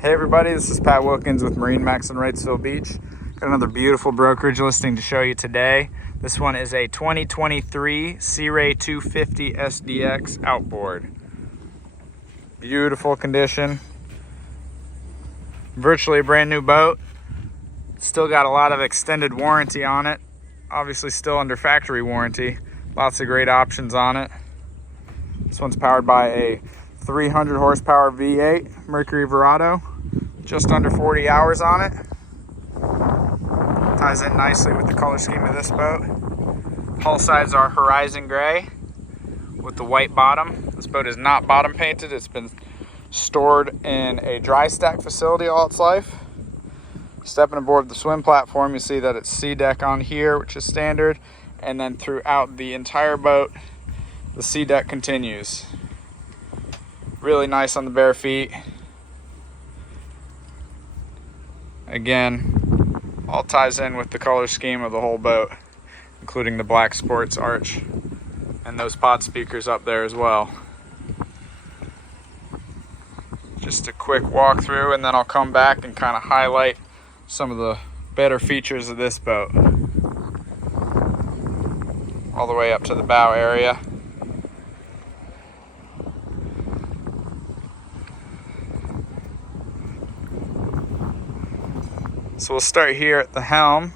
Hey everybody, this is Pat Wilkins with MarineMax Wrightsville Beach. Got another beautiful brokerage listing to show you today. This one is a 2023 Sea Ray 250 SDX outboard. Beautiful condition. Virtually a brand new boat. Still got a lot of extended warranty on it. Obviously still under factory warranty. Lots of great options on it. This one's powered by a 300 horsepower V8 Mercury Verado, just under 40 hours on it. Ties in nicely with the color scheme of this boat. Hull sides are horizon gray with the white bottom. This boat is not bottom painted. It's been stored in a dry stack facility all its life. Stepping aboard the swim platform, you see that it's sea deck on here, which is standard, and then throughout the entire boat, the sea deck continues. Really nice on the bare feet. Again, all ties in with the color scheme of the whole boat, including the black sports arch and those pod speakers up there as well. Just a quick walkthrough, and then I'll come back and kind of highlight some of the better features of this boat. All the way up to the bow area. So we'll start here at the helm.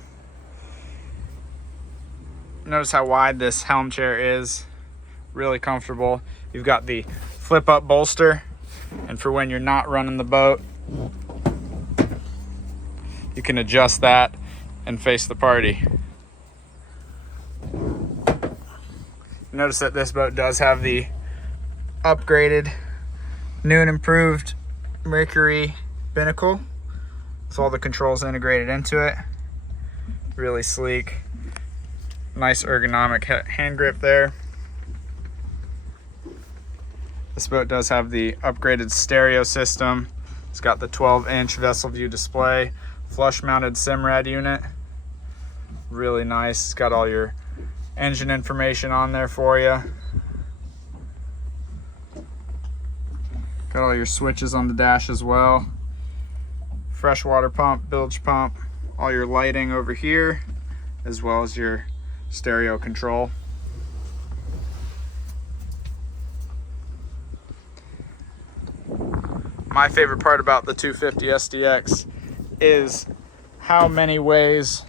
Notice how wide this helm chair is. Really comfortable. You've got the flip up bolster, and for when you're not running the boat, you can adjust that and face the party. Notice that this boat does have the upgraded, new and improved Mercury binnacle. So all the controls integrated into it. Really sleek. Nice ergonomic hand grip there. This boat does have the upgraded stereo system. It's got the 12-inch vessel view display, flush mounted SIMRAD unit. Really nice. It's got all your engine information on there for you. Got all your switches on the dash as well. Freshwater pump, bilge pump, all your lighting over here, as well as your stereo control. My favorite part about the 250 SDX is how many ways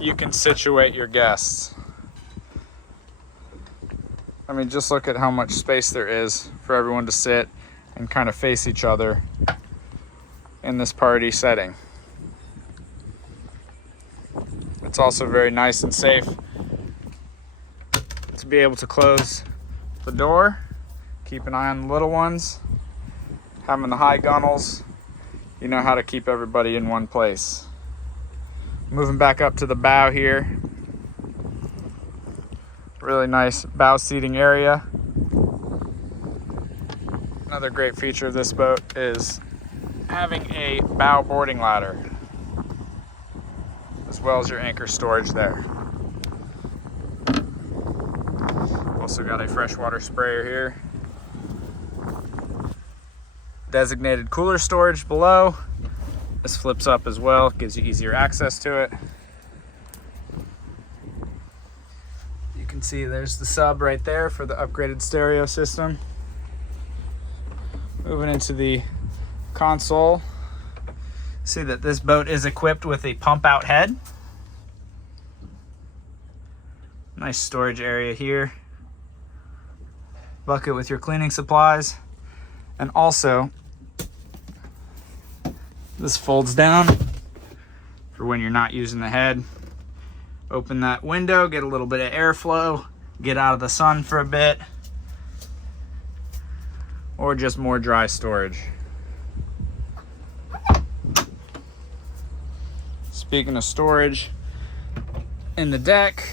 you can situate your guests. I mean, just look at how much space there is for everyone to sit and kind of face each other in this party setting. It's also very nice and safe to be able to close the door, keep an eye on the little ones. Having the high gunnels, you know how to keep everybody in one place. Moving back up to the bow here. Really nice bow seating area. Another great feature of this boat is having a bow boarding ladder, as well as your anchor storage there. Also got a freshwater sprayer here. Designated cooler storage below. This flips up as well, gives you easier access to it. You can see there's the sub right there for the upgraded stereo system. Moving into the console, see that this boat is equipped with a pump out head. Nice storage area here. Bucket with your cleaning supplies, and also this folds down for when you're not using the head. Open that window, get a little bit of airflow, get out of the sun for a bit, or just more dry storage. Speaking of storage, in the deck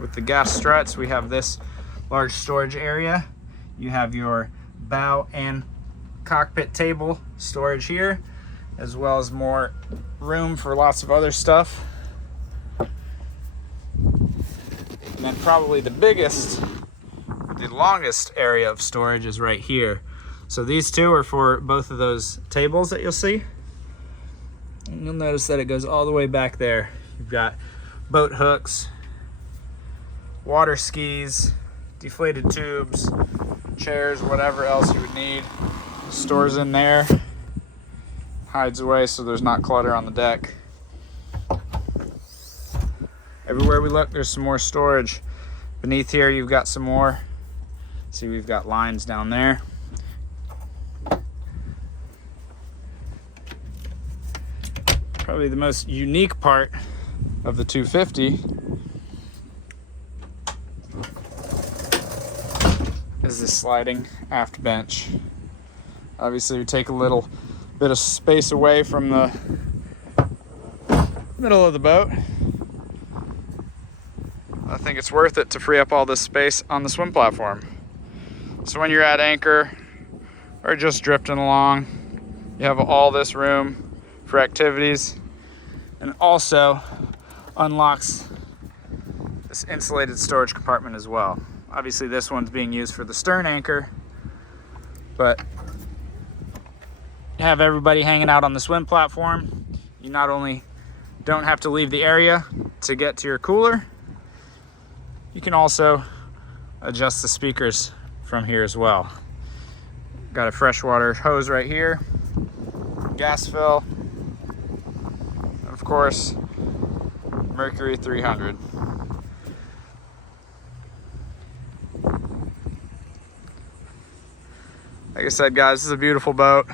with the gas struts, we have this large storage area. You have your bow and cockpit table storage here, as well as more room for lots of other stuff. And then probably the biggest, the longest area of storage is right here. So these two are for both of those tables that you'll see. And you'll notice that it goes all the way back there. You've got boat hooks, water skis, deflated tubes, chairs, whatever else you would need. Stores in there, hides away so there's not clutter on the deck. Everywhere we look, there's some more storage. Beneath here, you've got some more. See, we've got lines down there. Probably the most unique part of the 250 is this sliding aft bench. Obviously, we take a little bit of space away from the middle of the boat. I think it's worth it to free up all this space on the swim platform. So when you're at anchor or just drifting along, you have all this room for activities, and also unlocks this insulated storage compartment as well. Obviously this one's being used for the stern anchor, but you have everybody hanging out on the swim platform. You not only don't have to leave the area to get to your cooler, you can also adjust the speakers from here as well. Got a freshwater hose right here, gas fill, and of course, Mercury 300. Like I said, guys, this is a beautiful boat,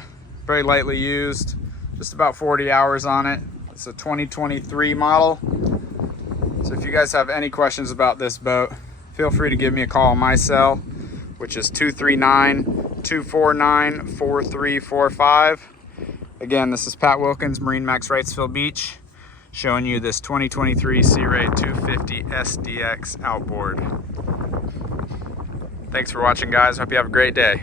very lightly used, just about 40 hours on it. It's a 2023 model. So if you guys have any questions about this boat, feel free to give me a call on my cell, which is 239-249-4345. Again, this is Pat Wilkins, MarineMax Wrightsville Beach, showing you this 2023 Sea Ray 250 SDX outboard. Thanks for watching, guys. Hope you have a great day.